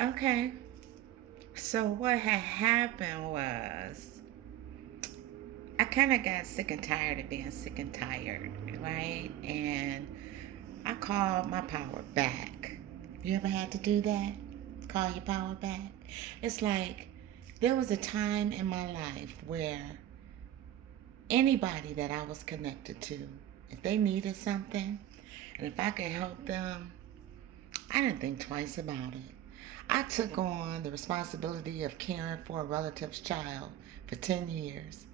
Okay. So what had happened was I kind of got sick and tired of being sick and tired, right? And I called my power back. You ever had to do that? Call your power back? It's like there was a time in my life where anybody that I was connected to, if they needed something and if I could help them, I didn't think twice about it. I took on the responsibility of caring for a relative's child for 10 years.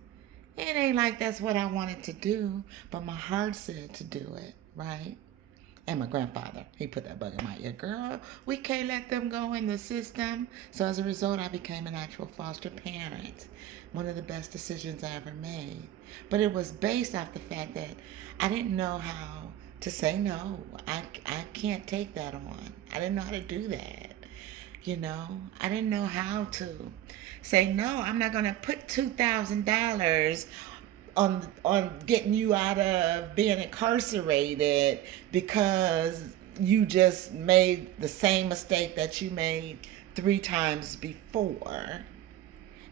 It ain't like that's what I wanted to do, but my heart said to do it, right? And my grandfather, he put that bug in my ear. Girl, we can't let them go in the system. So as a result, I became an actual foster parent. One of the best decisions I ever made. But it was based off the fact that I didn't know how to say no. I can't take that on. I didn't know how to do that. I didn't know how to say no. I'm not going to put $2,000 on getting you out of being incarcerated because you just made the same mistake that you made 3 times before,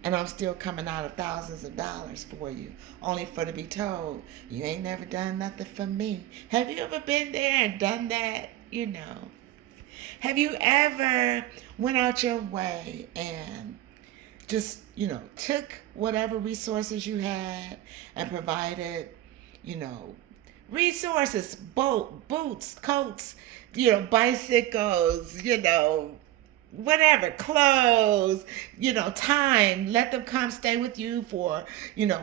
and I'm still coming out of thousands of dollars for you, only for to be told you ain't never done nothing for me. Have you ever been there and done that? Have you ever went out your way and just took whatever resources you had and provided you know resources, boots, coats, bicycles, whatever, clothes, time, let them come stay with you for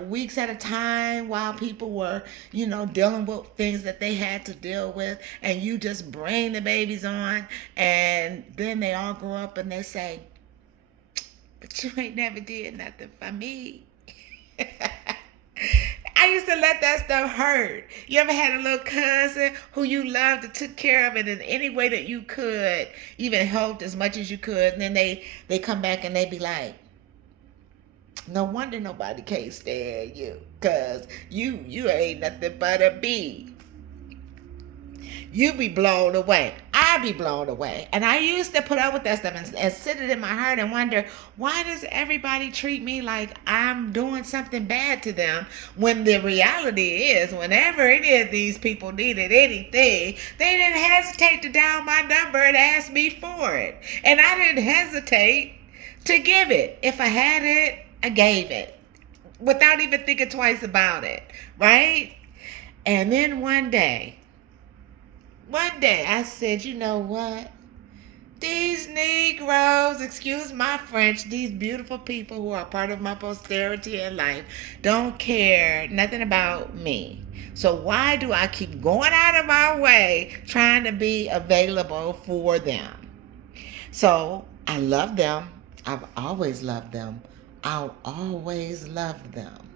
weeks at a time while people were dealing with things that they had to deal with, and you just bring the babies on, and then they all grow up and they say, but you ain't never did nothing for me. I used to let that stuff hurt. You ever had a little cousin who you loved and took care of it in any way that you could, even helped as much as you could, and then they come back and they be like, no wonder nobody can't stand you, cause you ain't nothing but a bee. You be blown away. I be blown away. And I used to put up with that stuff and sit it in my heart and wonder, why does everybody treat me like I'm doing something bad to them, when the reality is, whenever any of these people needed anything, they didn't hesitate to dial my number and ask me for it. And I didn't hesitate to give it. If I had it, I gave it without even thinking twice about it, right? And then one day I said, you know what? These Negroes, excuse my French, these beautiful people who are part of my posterity in life, don't care nothing about me. So why do I keep going out of my way trying to be available for them? So I love them. I've always loved them. I'll always love them.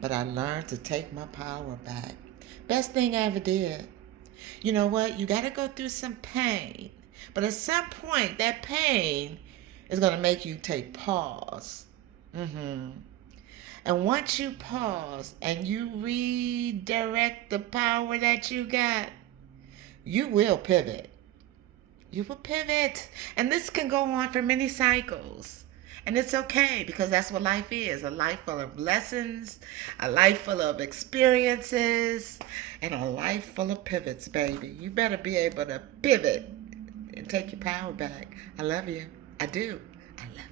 But I learned to take my power back. Best thing I ever did. You know what? You got to go through some pain. But at some point, that pain is going to make you take pause. And once you pause and you redirect the power that you got, you will pivot. You will pivot. And this can go on for many cycles. And it's okay, because that's what life is, a life full of lessons, a life full of experiences, and a life full of pivots, baby. You better be able to pivot and take your power back. I love you. I do. I love you.